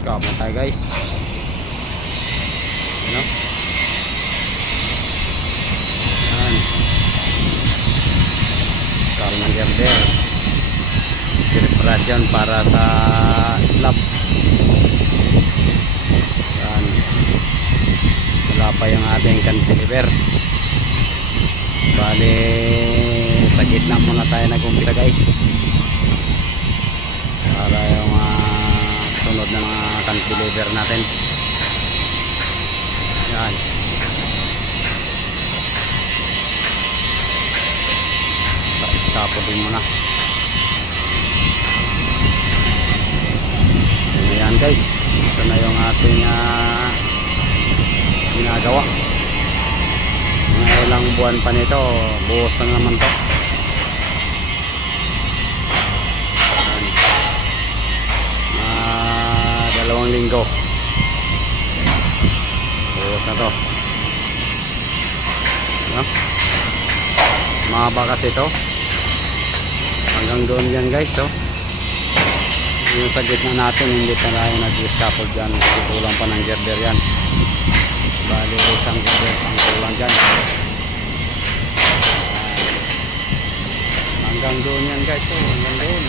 Kapon tayo guys. Ano? Yan. Kapon ng girder. Preparation para sa slab. Yan. Wala pa yung ating cantilever. Bale, sa gitna muna tayo nag-umpisa guys. Para yung sunod na mga cantilever natin. Yan. Scaffolding muna. Ayan guys, ito na yung ating ginagawa. Mga ilang buwan pa nito, buhos na naman to. Dalawang linggo buhos na to. Ano? Mahaba kasi ito hanggang doon yan guys. Yung sa gitna natin hindi pa tayo nag-scaffold dyan kasi kulang pa ng girder yan. Bali isang girder ang kulang dyan hanggang doon yan guys. Hanggang doon